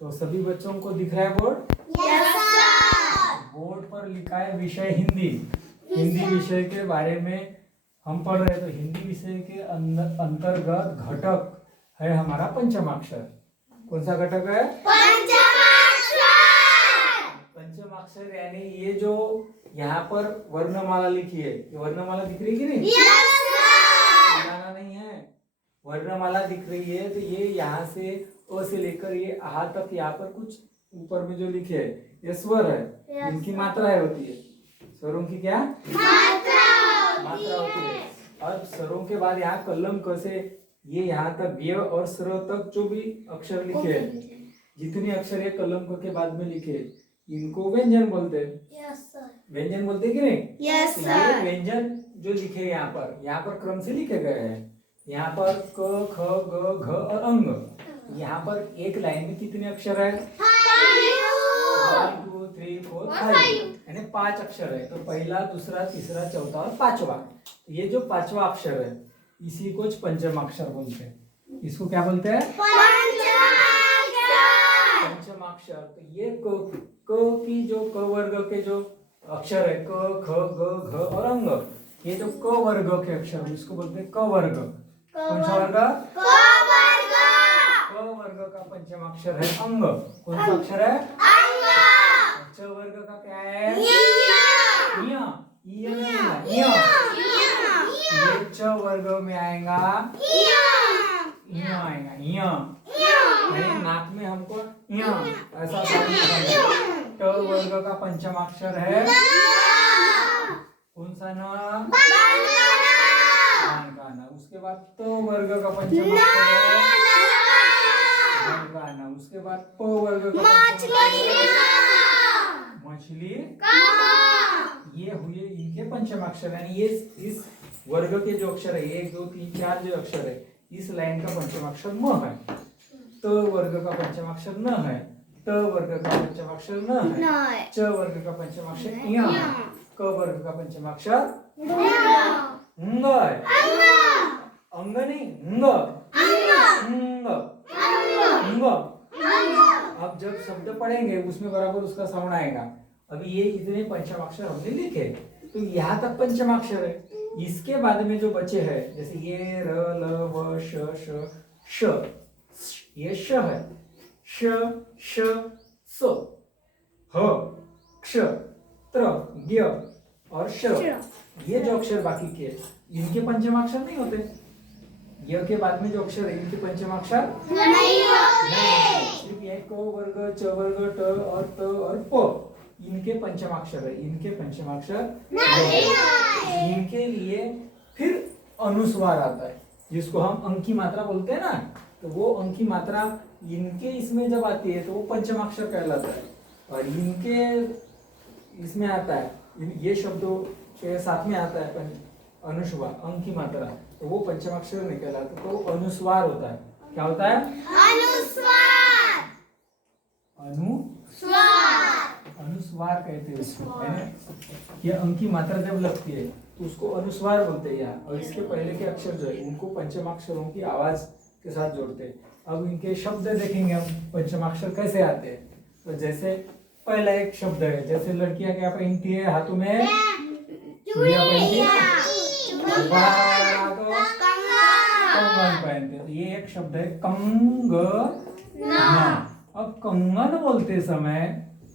तो सभी बच्चों को दिख रहा है बोर्ड? Yes sir. बोर्ड पर लिखा है विषय हिंदी। हिंदी विषय के बारे में हम पढ़ रहे हैं। तो हिंदी विषय के अंतर्गत घटक है हमारा पंचमाक्षर। कौन सा घटक है? पंचमाक्षर। पंचमाक्षर यानी ये जो यहाँ पर वर्णमाला लिखी है, ये वर्णमाला दिख रही है कि नहीं? Yes sir. बनाना नहीं है, वर्णमाला दिख रही है। तो ये यहाँ से अ से लेकर ये आ तक यहाँ पर कुछ ऊपर में जो लिखे है ये स्वर है, इनकी मात्राएं होती है। स्वरों की क्या मात्रा होती है। अब स्वरों के बाद यहाँ कलम क से ये यहाँ तक व्य और स्र तक जो भी अक्षर लिखे हैं, जितने अक्षर ये कलम क के बाद में लिखे इनको व्यंजन बोलते हैं। Yes sir. व्यंजन बोलते हैं कि नहीं? यस तो ये सर। व्यंजन जो लिखे हैं यहाँ पर क्रम से लिखे गए हैं। यहाँ पर क ख ग घ और अंग। यहाँ पर एक लाइन में कितने अक्षर है? 1 2 3 4 5 यानी 5 अक्षर है। तो पहला, दूसरा, तीसरा, चौथा और पांचवा। ये जो पांचवा अक्षर है इसी को पंचमाक्षर बोलते हैं। इसको क्या बोलते हैं? पंचमाक्षर। तो ये क की जो क वर्ग के जो अक्षर है क ख ग घ और अंग, ये जो क वर्ग के अक्षर इसको बोलते हैं क वर्ग। कौन सा वर्ग? क वर्ग का पंचमाक्षर है अंग। कौन सा अक्षर है? च वर्ग का क्या है? ये च वर्ग में आएगा आएगा यानी नाक में हमको ऐसा साउंड करना। ट वर्ग का पंचमाक्षर है कौन सा? न का न। उसके बाद तो वर्ग का पंचमाक्षर है का न। उसके बाद प वर्ग का मछली। ये हुए इनके पंचमाक्षर यानी ये इस वर्ग के जो अक्षर है 1 2 3 4 जो अक्षर है इस लाइन का पंचमाक्षर म है। त वर्ग का पंचमाक्षर न है। त वर्ग का पंचमाक्षर न है। च वर्ग का पंचमाक्षर य है। क वर्ग का पंचमाक्षर ng है। अंग नहीं ng। अब जब शब्द पढ़ेंगे उसमें बराबर उसका साउंड आएगा। अभी ये इतने पंचमाक्षर हमने लिखे तो यहाँ तक पंचमाक्षर है। इसके बाद में जो बचे हैं जैसे ये र ल व श ये श है। श श स ह क्ष त्र ज्ञ और श, ये जो अक्षर बाकी के इनके पंचमाक्षर नहीं होते। य के बाद में जो अक्षर है इनके पंचमाक्षर नहीं होते। सिर्फ ये क वर्ग च वर्ग ट और त और प इनके पंचमाक्षर है। इनके पंचमाक्षर नहीं। इनके लिए फिर अनुस्वार आता है जिसको हम अंक की मात्रा बोलते हैं ना। तो वो अंक की मात्रा इनके इसमें जब आती है तो वो पंचमाक्षर कहलाता है। और इनके इसमें आता है ये शब्दों के साथ में आता है अनुस्वार अंक की मात्रा, तो वो पंचमाक्षर नहीं कहलाता। तो अनुस्वार होता है। क्या होता है? अनुस्वार कहते हैं उसको, है ना। ये अंक की मात्रा जब लगती है तो उसको अनुस्वार बोलते हैं यहाँ। और इसके पहले के अक्षर जो है उनको पंचमाक्षरों की आवाज के साथ जोड़ते हैं। अब इनके शब्द देखेंगे हम पंचमाक्षर कैसे आते हैं। तो जैसे पहला एक शब्द है, जैसे लड़कियां क्या पहनती है हाथों में चूड़ियां पहनती है, कंगन पहनते हैं। तो ये एक शब्द है कंगना। अब कंगन बोलते समय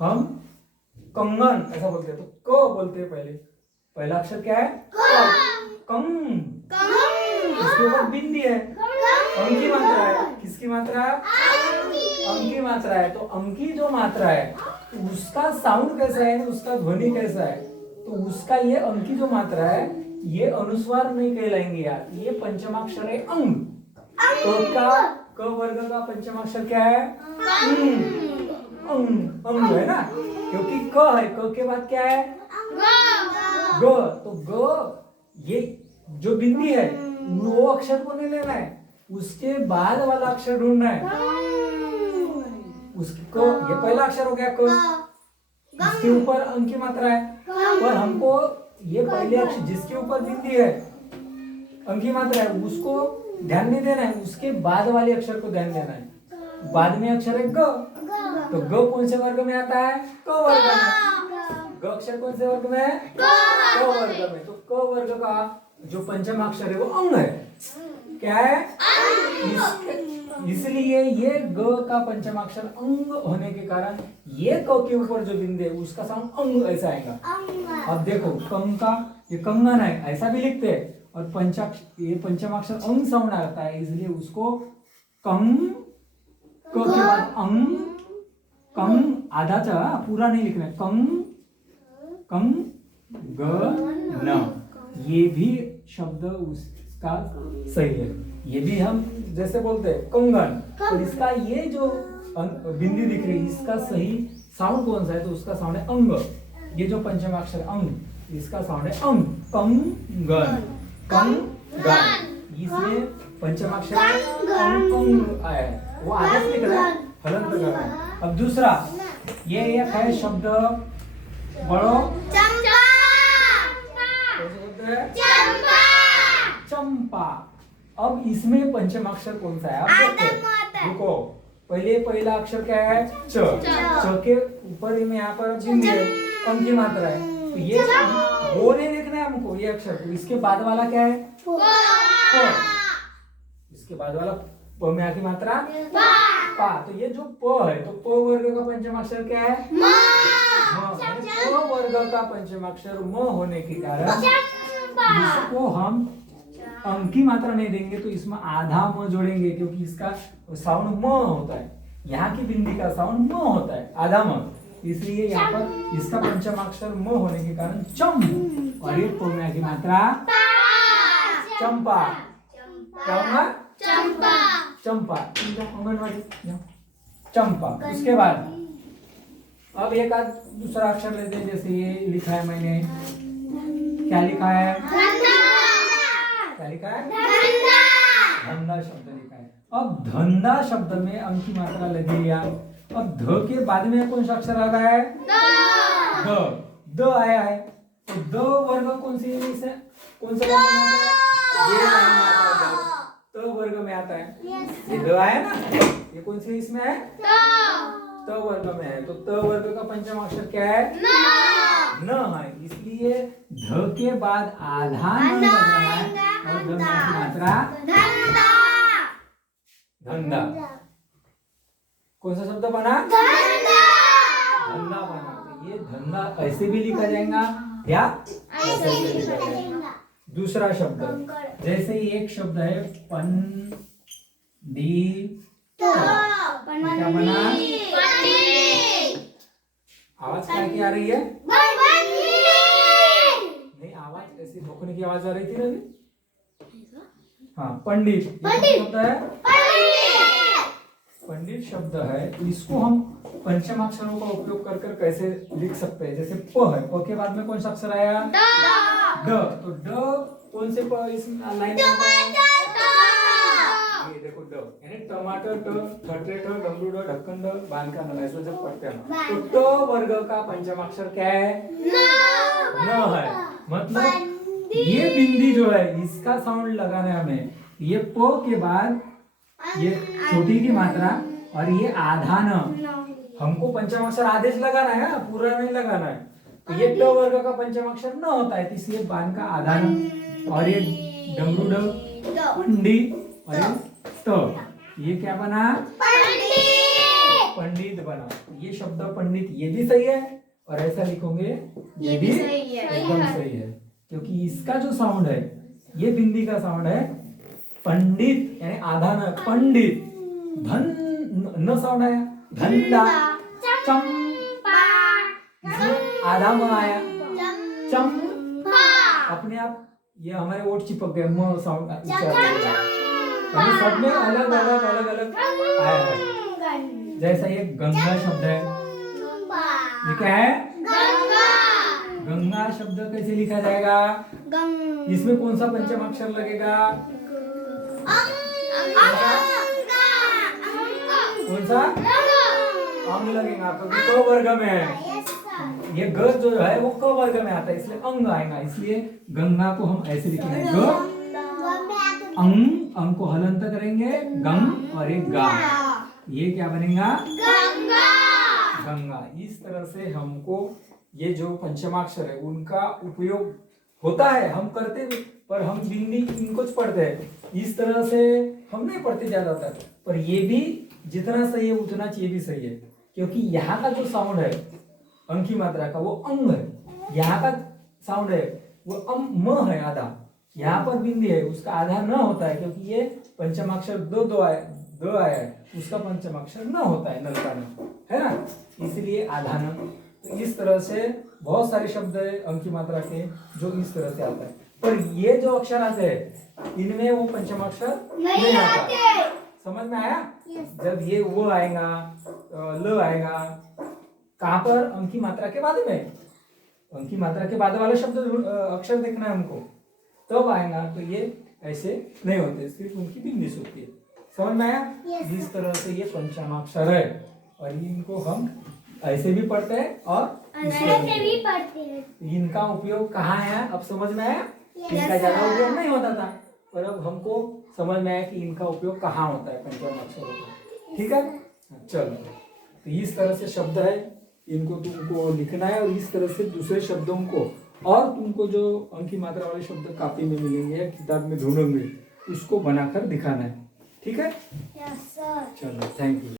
हम कंगन ऐसा बोलते हैं। तो क बोलते हैं पहला अक्षर क्या है? कंग। इसके ऊपर बिंदी है, अंक की मात्रा है। किसकी मात्रा? अंक की मात्रा है। तो अंक की जो मात्रा है उसका साउंड कैसा है, उसका ध्वनि कैसा है, तो उसका ये अंक की जो मात्रा है ये अनुस्वार नहीं कहलाएंगे यार, ये पंचमाक्षर है अंग। तो का क वर्ग का पंचमाक्षर क्या है? अंग। अंग है ना, क्योंकि क है, क के बाद क्या है? ग। तो ग ये जो बिंदी है वो अक्षर को नहीं लेना है, उसके बाद वाला अक्षर ढूंढना है। उसको ये पहला अक्षर हो गया क, इसके ऊपर अंक की मात्रा है। पर हमको ये पहले अक्षर जिसके ऊपर बिंदी है अंक की मात्रा है उसको ध्यान नहीं देना है, उसके बाद वाले अक्षर को ध्यान देना है। बाद में अक्षर है ग, तो ग कौन से वर्ग में आता है? क वर्ग में। ग अक्षर कौन से वर्ग में है? क वर्ग में। तो क वर्ग का जो पंचम अक्षर है वो अंग है। क्या है? इसलिए ये ग का पंचम अक्षर अंग होने के कारण ये क के ऊपर जो बिंदु है उसका साउंड अंग ऐसा आएगा। अब देखो कंग का ये कंगन है ऐसा भी लिखते हैं, और ये पंचम अक्षर अंग साउंड आता है, इसलिए उसको कंग क के बाद अंग, कंग आधा चा पूरा नहीं लिखना है, कंग कंग ग न, ये भी शब्द उसका सही है। ये भी हम जैसे बोलते हैं कंगन, तो इसका ये जो बिंदी दिख रही है इसका सही साउंड कौन सा है? तो उसका साउंड है अंग। ये जो पंचम अक्षर अंग, इसका साउंड है अंग, कंगन कंगन। इसमें पंचम अक्षर अंग अंग आया है, वो आधा से लिख रहा है, हलंत कर रहा है। अब दूसरा ये एक है शब्द बड़ो चंपा। अब इसमें पंचम अक्षर कौन सा है? आप देखते हैं। रुको, पहला अक्षर क्या है? च। च के ऊपर में यहाँ पर बिंदु है, अंग की मात्रा है, तो ये वो नहीं लिखना है हमको ये अक्षर को। इसके बाद वाला क्या है? प। इसके बाद वाला प में आकी मात्रा पा। तो ये जो प है, तो प वर्ग का पंचम अक्षर क्या है? म। प वर्ग का पंचम अक्षर म होने के कारण इसको हम अंक की मात्रा नहीं देंगे, तो इसमें आधा म जोड़ेंगे, क्योंकि इसका साउंड म होता है, यहाँ की बिंदी का साउंड म होता है, आधा म। इसलिए यहाँ पर इसका पंचम अक्षर म होने के कारण चम, और ये प की मात्रा चंपा। क्या होगा? चंपा। चंपा। चंपा। उसके बाद अब एक आध दूसरा अक्षर लेते हैं, जैसे ये लिखा है मैंने, क्या लिखा है? क्या लिखा है? धंधा शब्द लिखा है। अब धंधा शब्द में अंक की मात्रा लगी लिया। अब ध के बाद में कौन सा अक्षर आ रहा है? द। द आया है, तो द वर्ग कौन सी है? कौन सा वर्ग में आता है? ये लाइन में आता है, द वर्ग में आता है। ये द आया ना, ये कौन सी इसमें है? त वर्ग में है। तो त वर्ग का पंचम अक्षर क्या है? न है। इसलिए ध के बाद आधा न लग रहा है, और ध की मात्रा धंधा। कौन सा शब्द बना? धंधा बना। तो ये धंधा ऐसे भी लिखा जाएगा या ऐसे भी लिखा जाएगा। दूसरा शब्द, जैसे एक शब्द है पंडित, क्या बना? आवाज क्या आ रही है? नहीं, आवाज ऐसी भोंकने की आवाज आ रही थी ना अभी। हाँ, पंडित शब्द है। पंडित शब्द है, तो इसको हम पंचम अक्षरों का उपयोग कर कर कैसे लिख सकते हैं? जैसे प है, प के बाद में कौन सा अक्षर आया? ड। तो ड कौन से प इस लाइन में आता है? ये देखो ड, यानी टमाटर ट, ठटरे ठ, डमरू ड, ढक्कन ड, बांध का न, ऐसा जब पढ़ते हैं। तो ट वर्ग का पंचम अक्षर क्या है? न है। मतलब ये बिंदी जो है इसका साउंड लगाना है हमें। ये प के बाद ये छोटी की मात्रा और ये आधा न, हमको पंचम अक्षर आधे से लगाना है, पूरा नहीं लगाना है। तो ये ट वर्ग का पंचम अक्षर न होता है, इसलिए बान का आधा न, और ये डमरू ड, पंडी, और ये त, ये क्या बना? पंडित बना। ये शब्द पंडित ये भी सही है, और ऐसा लिखोगे ये भी एकदम सही है, क्योंकि इसका जो साउंड है, ये बिंदी का साउंड है पंडित, यानी आधा न, पंडित। धन न साउंड आया, धंधा। चंपा, इसमें आधा म आया, चंपा। अपने आप ये हमारे ओठ चिपक गए, म साउंड यानी सब में अलग अलग आया है। जैसा ये गंगा शब्द है, ये क्या है? गंगा शब्द कैसे लिखा जाएगा? इसमें कौन सा पंचम अक्षर लगेगा? कौन सा? अंग लगेगा, क्योंकि क वर्ग में है। ये ग जो है वो क वर्ग में आता है, इसलिए अंग आएगा। इसलिए गंगा को हम ऐसे लिखेंगे, ग अंग, अंग को हलंत करेंगे, गंग, और एक गा। ये क्या बनेगा? गंगा। गंगा। इस तरह से हमको ये जो पंचमाक्षर है उनका उपयोग होता है, हम करते भी, पर हम बिंदी इनको पढ़ते हैं। इस तरह से हम नहीं पढ़ते ज्यादातर, पर ये भी जितना सही है उतना चाहिए भी सही है, क्योंकि यहाँ का जो साउंड है अंक की मात्रा का वो अंग है, यहाँ का साउंड है वो म है आधा, यहाँ पर बिंदी है उसका आधा न होता है, क्योंकि ये पंचमाक्षर दो आया है, उसका पंचमाक्षर न होता है, नलका न, है ना, इसलिए आधा न। तो इस तरह से बहुत सारे शब्द है अंक की मात्रा के जो इस तरह से आता है, पर ये जो अक्षर आते हैं इनमें वो पंचमाक्षर नहीं आता। समझ में आया? जब ये वो आएगा, ल आएगा, कहाँ पर? अंक की मात्रा के बाद में, अंक की मात्रा के बाद वाले शब्द अक्षर देखना है हमको, तब आएगा। तो ये ऐसे नहीं होते, सिर्फ उनकी बिंदी होती है। समझ में आया? इस तरह से ये पंचमाक्षर है, और इनको हम ऐसे भी पढ़ते हैं और ऐसे भी पढ़ते हैं। इनका उपयोग कहाँ है अब समझ में आया? इनका ज्यादा उपयोग नहीं होता था, पर अब हमको समझ में आया कि इनका उपयोग कहाँ होता है पंचमाक्षरों का। ठीक है, चलो। तो इस तरह से शब्द है, इनको तुमको लिखना है, और इस तरह से दूसरे शब्दों को, और तुमको जो अंक की मात्रा वाले शब्द कॉपी में मिलेंगे, किताब में ढूंढोगे, उसको बनाकर दिखाना है। ठीक है, यस सर। चलो, थैंक यू।